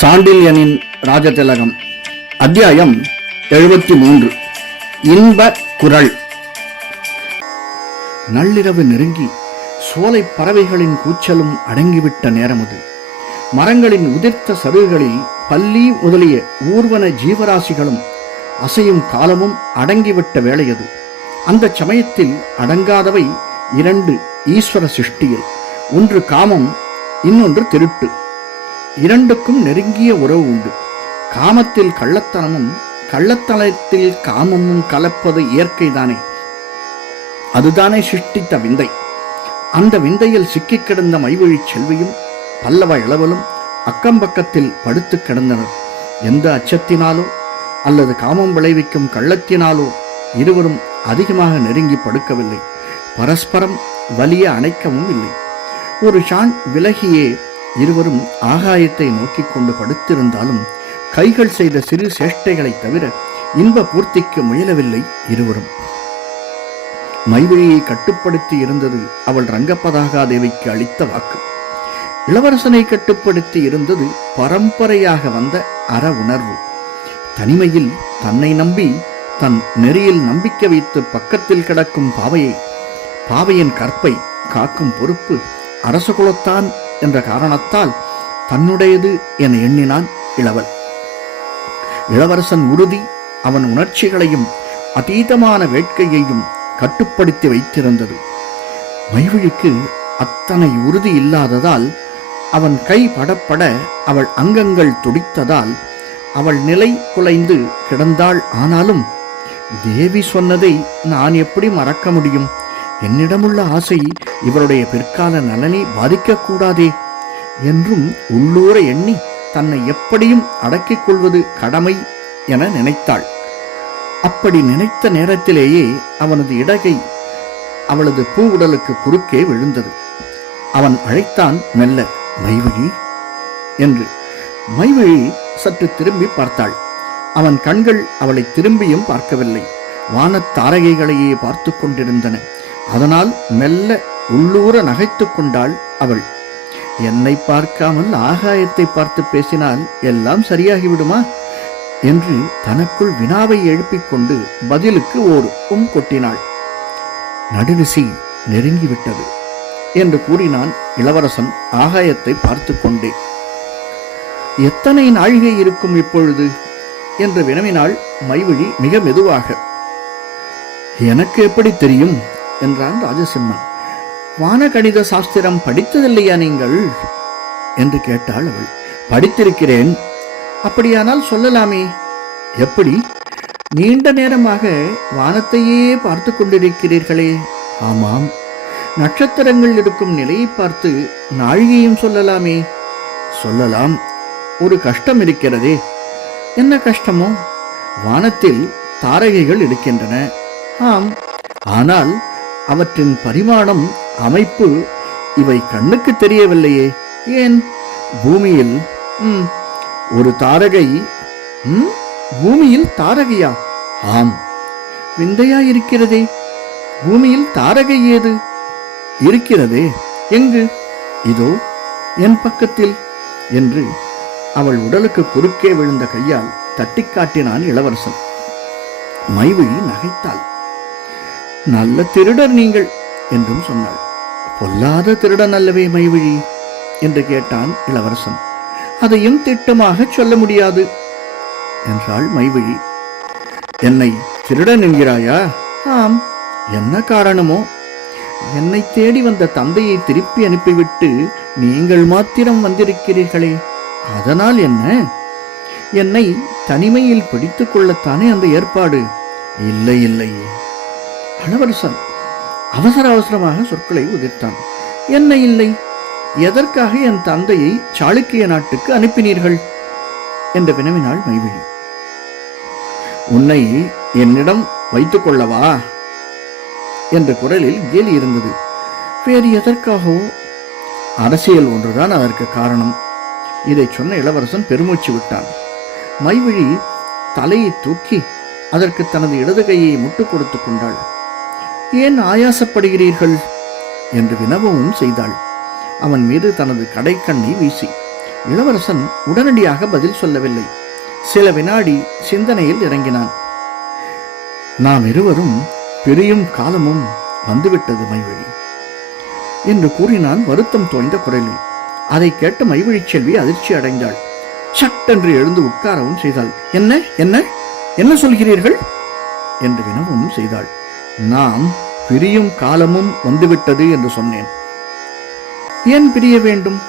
சாண்டில்யனின் ராஜதிலகம் அத்தியாயம் எழுபத்தி மூன்று இன்ப குரல். நள்ளிரவு நெருங்கி சோலை பறவைகளின் கூச்சலும் அடங்கிவிட்ட நேரமது. மரங்களின் உதிர்த்த சருகுகளில் பள்ளி முதலிய ஊர்வன ஜீவராசிகளும் அசையும் காலமும் அடங்கிவிட்ட வேளையது. அந்த சமயத்தில் அடங்காதவை இரண்டு ஈஸ்வர சிருஷ்டியில் ஒன்று காமம் இன்னொன்று திருட்டு. இரண்டுக்கும் நெருங்கிய உறவு உண்டு. காமத்தில் கள்ளத்தனமும் கள்ளத்தனத்தில் காமமும் கலப்பது இயற்கைதானே. அதுதானே சிருஷ்டித்த விந்தை. அந்த விந்தையில் சிக்கி கிடந்த மைவழி செல்வியும் பல்லவ இளவலும் அக்கம்பக்கத்தில் படுத்து கிடந்தனர். எந்த அச்சத்தினாலோ அல்லது காமம் விளைவிக்கும் கள்ளத்தினாலோ இருவரும் அதிகமாக நெருங்கி படுக்கவில்லை. பரஸ்பரம் வலிய அணைக்கவும் இல்லை. ஒரு ஷான் விலகியே இருவரும் ஆகாயத்தை நோக்கிக் கொண்டு படுத்திருந்தாலும் கைகள் செய்த சிறு சேஷ்டைகளை தவிர இன்ப பூர்த்திக்கு முயலவில்லை இருவரும். மைவிழியை கட்டுப்படுத்தி இருந்தது அவள் ரங்கப்பதாகா தேவிக்கு அளித்த வாக்கு. இளவரசனை கட்டுப்படுத்தி இருந்தது பரம்பரையாக வந்த அற உணர்வு. தனிமையில் தன்னை நம்பி தன் நெறியில் நம்பிக்கை வைத்து பக்கத்தில் கிடக்கும் பாவையை பாவையின் கற்பை காக்கும் பொறுப்பு அரசகுலத்தான் என்ற காரணத்தால் தன்னுடையது என எண்ணினான் இளவல். இளவரசன் உறுதி அவன் உணர்ச்சிகளையும் அதீதமான வேட்கையையும் கட்டுப்படுத்தி வைத்திருந்தது. மைவிழிக்கு அத்தனை உறுதி இல்லாததால் அவன் கை படப்பட அவள் அங்கங்கள் துடித்ததால் அவள் நிலை குலைந்து கிடந்தாள். ஆனாலும் தேவி சொன்னதை நான் எப்படி மறக்க முடியும்? என்னிடமுள்ள ஆசை இவருடைய பிற்கால நலனை பாதிக்கக்கூடாதே என்றும் உள்ளூர எண்ணி தன்னை எப்படியும் அடக்கிக் கொள்வது கடமை என நினைத்தாள். அப்படி நினைத்த நேரத்திலேயே அவனது இடகை அவளது பூவுடலுக்கு குறுக்கே விழுந்தது. அவன் அழைத்தான் மெல்ல மைவழி என்று. மைவழி சற்று திரும்பி பார்த்தாள். அவன் கண்கள் அவளை திரும்பியும் பார்க்கவில்லை. வானத் தாரகைகளையே பார்த்து கொண்டிருந்தன. அதனால் மெல்ல உள்ளூர நகைத்துக் கொண்டாள் அவள். என்னை பார்க்காமல் ஆகாயத்தை பார்த்து பேசினால் எல்லாம் சரியாகிவிடுமா? என்று தனக்குள் வினாவை எழுப்பிக் கொண்டு பதிலுக்கு ஓர் உம் கொட்டினாள். நடுநிசி நெருங்கிவிட்டது என்று கூறினான் இளவரசன் ஆகாயத்தை பார்த்து கொண்டே. எத்தனை நாழிகை இருக்கும் இப்பொழுது? என்று வினவினாள் மைவிழி மிக மெதுவாக. எனக்கு எப்படி தெரியும்? என்றான் ராஜசிம்மன் வானகணித சாஸ்திரம் படித்ததில்லையா நீங்கள்? என்று கேட்டாள் அவள். படித்திருக்கிறேன். அப்படியானால் சொல்லலாமே. எப்படி? நீண்ட நேரமாக வானத்தையே பார்த்து கொண்டிருக்கிறீர்களே. ஆமாம். நட்சத்திரங்கள் இருக்கும் நிலையை பார்த்து நாழிகையும் சொல்லலாமே. சொல்லலாம். ஒரு கஷ்டம் இருக்கிறதே. என்ன கஷ்டமோ? வானத்தில் தாரகைகள் இருக்கின்றன. ஆம். ஆனால் அவற்றின் பரிமாணம் அமைப்பு இவை கண்ணுக்கு தெரியவில்லையே. ஏன்? பூமியில் ஒரு தாரகை பூமியில் தாரகையா? ஆம். விந்தையா இருக்கிறதே பூமியில் தாரகை ஏது? இருக்கிறதே. எங்கு? இதோ என் பக்கத்தில் என்று அவள் உடலுக்கு குறுக்கே விழுந்த கையால் தட்டிக் காட்டினான் இளவரசன். மைவிழி நகைத்தாள். நல்ல திருடர் நீங்கள் என்றும் சொன்னாள். பொல்லாத திருடன் அல்லவே மைவிழி என்று கேட்டான் இளவரசன். அதையும் திட்டமாக சொல்ல முடியாது என்றாள் மைவிழி. என்னை திருடன் என்கிறாயா? ஆம். என்ன காரணமோ? என்னை தேடி வந்த தந்தையை திருப்பி அனுப்பிவிட்டு நீங்கள் மாத்திரம் வந்திருக்கிறீர்களே அதனால் என்ன? என்னை தனிமையில் பிடித்துக் கொள்ளத்தானே அந்த ஏற்பாடு? இல்லை இல்லை. இளவரசன் அவசர அவசரமாக சொற்களை உதிர்த்தான். என்ன இல்லை? எதற்காக என் தந்தையை சாளுக்கிய நாட்டுக்கு அனுப்பினீர்கள்? என்று வினவினாள் மைவிழி. உன்னை என்னிடம் வைத்துக் கொள்ளவா? என்ற குரலில் கேலி இருந்தது. வேறு எதற்காகவோ? அரசியல் ஒன்றுதான் அதற்கு காரணம். இதை சொன்ன இளவரசன் பெருமூச்சு விட்டான். மைவிழி தலையை தூக்கி அதற்கு தனது இடது கையை முட்டுக் கொடுத்து கொண்டாள். ஏன் ஆயாசப்படுகிறீர்கள்? என்று வினவவும் செய்தாள். அவன் மீது தனது கடைக்கண்ணை வீசி. இளவரசன் உடனடியாக பதில் சொல்லவில்லை. சில வினாடி சிந்தனையில் இறங்கினான். நாம் இருவரும் பிரியும் காலமும் வந்துவிட்டது மைவழி என்று கூறினான் வருத்தம் தோய்ந்த குரலில். அதை கேட்ட மைவழிச் செல்வி அதிர்ச்சி அடைந்தாள். சட்டென்று எழுந்து உட்காரவும் செய்தாள். என்ன? என்ன? என்ன சொல்கிறீர்கள்? என்று வினவும் செய்தாள். நாம் பிரியும் காலமும் வந்துவிட்டது என்று சொன்னேன். ஏன் பிரிய வேண்டும்?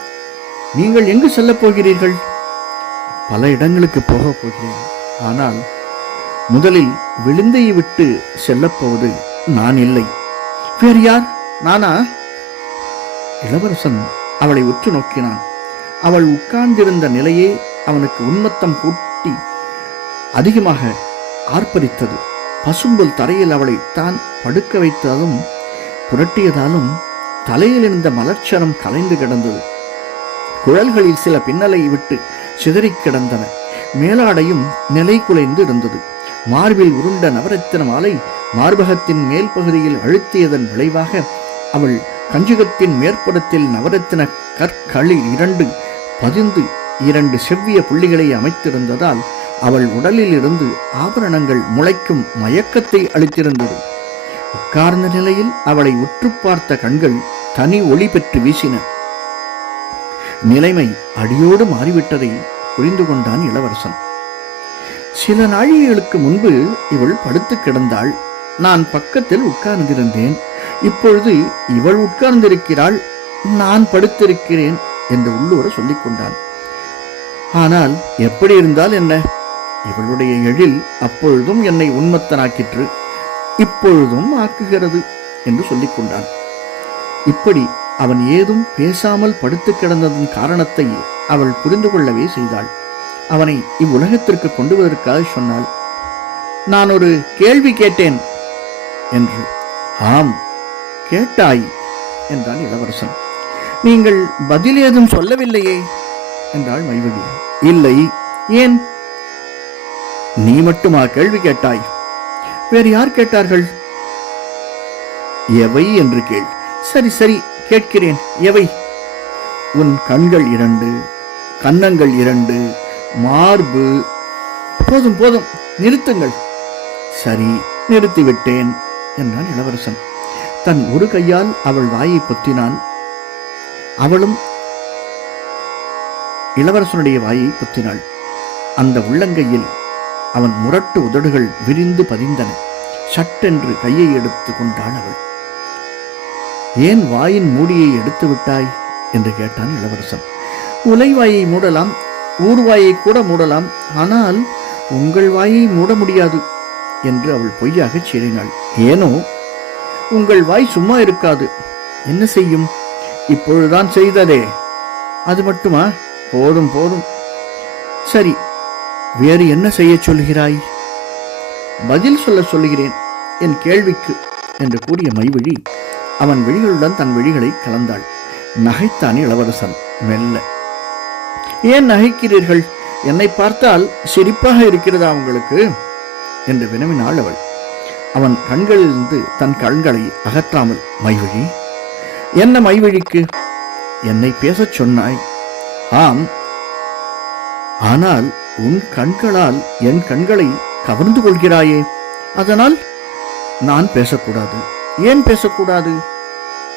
நீங்கள் எங்கு செல்லப் போகிறீர்கள்? பல இடங்களுக்கு போகப் போகிறேன். ஆனால் முதலில் விழுந்தையை விட்டு செல்லப்போவது நான் இல்லை. வேறு யார்? நானா? இளவரசன் அவளை உற்று நோக்கினான். அவள் உட்கார்ந்திருந்த நிலையே அவனுக்கு உன்மத்தம் கூட்டி அதிகமாக ஆர்ப்பரித்தது. பசும்புல் தரையில் அவளை தான் படுக்க வைத்ததும் புரட்டியதாலும் தலையில் இருந்த மலர்ச்சரம் கலைந்து கிடந்தது. குழல்களில் சில பின்னலை விட்டு சிதறிக் கிடந்தன. மேலாடையும் நிலை குலைந்து இருந்தது. மார்பில் உருண்ட நவரத்தின மாலை மார்பகத்தின் மேல் பகுதியில் அழுத்தியதன் விளைவாக அவள் கஞ்சுகத்தின் மேற்புறத்தில் நவரத்தின கற்களி இரண்டு பதிந்து இரண்டு செவ்விய புள்ளிகளை அமைத்திருந்ததால் அவள் உடலில் இருந்து ஆபரணங்கள் முளைக்கும் மயக்கத்தை அளித்திருந்தது. உட்கார்ந்த நிலையில் அவளை உற்று பார்த்த கண்கள் தனி ஒளி பெற்று வீசின. நிலைமை அடியோடு மாறிவிட்டதை புரிந்து கொண்டான் இளவரசன். சில நாழிகைகளுக்கு முன்பு இவள் படுத்து கிடந்தாள். நான் பக்கத்தில் உட்கார்ந்திருந்தேன். இப்பொழுது இவள் உட்கார்ந்திருக்கிறாள். நான் படுத்திருக்கிறேன் என்று உள்ளூர சொல்லிக் கொண்டான். ஆனால் எப்படி இருந்தால் என்ன? இவளுடைய எழில் அப்பொழுதும் என்னை உன்மத்தனாக்கிற்று இப்பொழுதும் ஆக்குகிறது என்று சொல்லிக் கொண்டான். இப்படி அவன் ஏதும் பேசாமல் படுத்து கிடந்ததன் காரணத்தை அவள் புரிந்து கொள்ளவே செய்தாள். அவனை இவ்வுலகத்திற்கு கொண்டுவதற்காக சொன்னாள் நான் ஒரு கேள்வி கேட்டேன் என்று. ஆம் கேட்டாய் என்றான் இளவரசன். நீங்கள் பதில் ஏதும் சொல்லவில்லையே என்றாள் மைவழி இல்லை. ஏன்? நீ மட்டுமா கேள்வி கேட்டாய்? வேறு யார் கேட்டார்கள்? எவை என்று கேள். சரி சரி கேட்கிறேன். எவை? உன் கண்கள் இரண்டு கன்னங்கள் இரண்டு மார்பு. போதும் போதும் நிறுத்துங்கள். சரி நிறுத்திவிட்டேன் என்றான் இளவரசன். தன் ஒரு கையால் அவள் வாயை பொத்தினான். அவளும் இளவரசனுடைய வாயை பொத்தினாள். அந்த உள்ளங்கையில் அவன் முரட்டு உதடுகள் விரிந்து பதிந்தன. சட்டென்று கையை எடுத்து கொண்டாள் அவள். ஏன் வாயின் மூடியை எடுத்து விட்டாய்? என்று கேட்டான் இளவரசன். உலைவாயை மூடலாம் ஊர்வாயை கூட மூடலாம் ஆனால் உங்கள் வாயை மூட முடியாது என்று அவள் பொய்யாகச் சீறினாள். ஏனோ உங்கள் வாய் சும்மா இருக்காது. என்ன செய்யும்? இப்பொழுதுதான் செய்ததே. அது மட்டுமா? போதும் போதும். சரி வேறு என்ன செய்யச் சொல்கிறாய்? பதில் சொல்ல சொல்லுகிறேன் என் கேள்விக்கு என்று கூறிய மைவழி அவன் விழிகளுடன் தன் விழிகளை கலந்தாள். நகைத்தான் இளவரசன் மெல்ல. ஏன் நகைக்கிறீர்கள்? என்னை பார்த்தால் சிரிப்பாக இருக்கிறதா உங்களுக்கு? என்று வினவினாள் அவள். அவன் கண்களிலிருந்து தன் கண்களை அகற்றாமல் மைவழி என்ன மைவழிக்கு? என்னை பேசச் சொன்னாய்? ஆம். ஆனால் உன் கண்களால் என் கண்களை கவர்ந்து கொள்கிறாயே. அதனால் நான் பேசக்கூடாது. ஏன் பேசக்கூடாது?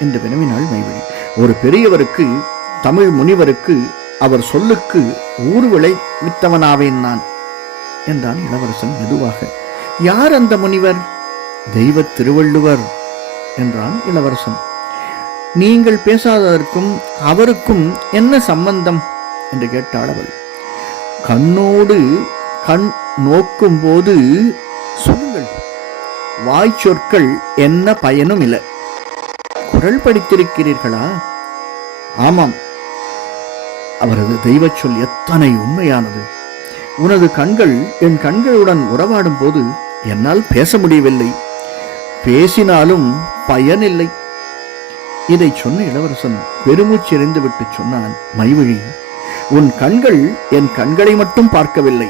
என்று வினவினாள் மைவழி. ஒரு பெரியவருக்கு தமிழ் முனிவருக்கு அவர் சொல்லுக்கு ஊர்வலை வித்தவனாவேன் நான் என்றான் இளவரசன் மெதுவாக. யார் அந்த முனிவர்? தெய்வ திருவள்ளுவர் என்றான் இளவரசன். நீங்கள் பேசாததற்கும் அவருக்கும் என்ன சம்பந்தம்? என்று கேட்டாள் அவள். கண்ணோடு கண் நோக்கும்போது சொல்லுங்கள். வாய் சொற்கள் என்ன பயனும் இல்லை. குரல் படித்திருக்கிறீர்களா? ஆமாம். அவரது தெய்வச் சொல் எத்தனை உண்மையானது. உனது கண்கள் என் கண்களுடன் உறவாடும் போது என்னால் பேச முடியவில்லை. பேசினாலும் பயனில்லை. இதை சொன்ன இளவரசன் பெருமூச்செறிந்துவிட்டு சொன்னான் மைவழி உன் கண்கள் என் கண்களை மட்டும் பார்க்கவில்லை.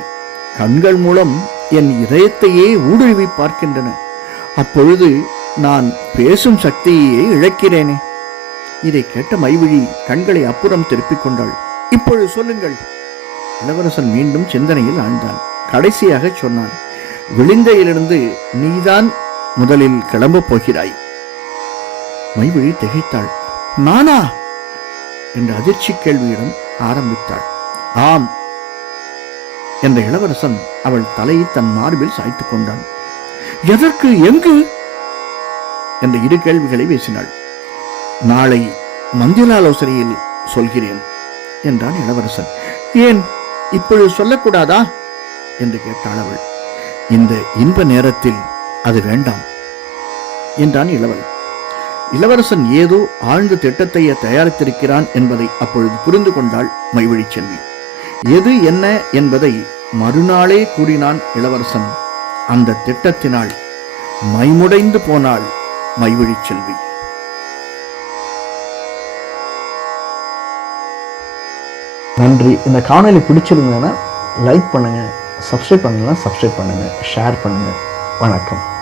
கண்கள் மூலம் என் இதயத்தையே ஊடுருவி பார்க்கின்றன. அப்பொழுது நான் பேசும் சக்தியையே இழக்கிறேனே. இதை கேட்ட மைவிழி கண்களை அப்புறம் திருப்பிக் கொண்டாள். இப்பொழுது சொல்லுங்கள். இளவரசன் மீண்டும் சிந்தனையில் ஆழ்ந்தான் கடைசியாக சொன்னான் விழுந்தையிலிருந்து நீதான் முதலில் கிளம்பப் போகிறாய். மைவிழி திகைத்தாள். நானா? என்ற அதிர்ச்சி கேள்வியிடம் ஆரம்பித்தாள். ஆம் என்ற இளவரசன் அவள் தலையை தன் மார்பில் சாய்த்துக் கொண்டான். எதற்கு எங்கு? என்ற இரு கேள்விகளை பேசினாள். நாளை மந்திராலோசனையில் சொல்கிறேன் என்றான் இளவரசன். ஏன் இப்பொழுது சொல்லக்கூடாதா? என்று கேட்டாள் அவள். இந்த இன்ப நேரத்தில் அது வேண்டாம் என்றான் இளவரசன் இளவரசன் ஏதோ ஆழ்ந்த திட்டத்தை தயாரித்திருக்கிறான் என்பதை அப்பொழுது புரிந்து கொண்டாள் மைவழி செல்வி. எது என்ன என்பதை மறுநாளே கூறினான் இளவரசன். அந்த திட்டத்தினால் மைமுடைந்து போனாள் மைவழி செல்வி. நன்றி. இந்த காணொலி பிடிச்சிருந்ததுன்னா லைக் பண்ணுங்கள் சப்ஸ்கிரைப் பண்ணலாம் சப்ஸ்கிரைப் பண்ணுங்கள் ஷேர் பண்ணுங்கள் வணக்கம்.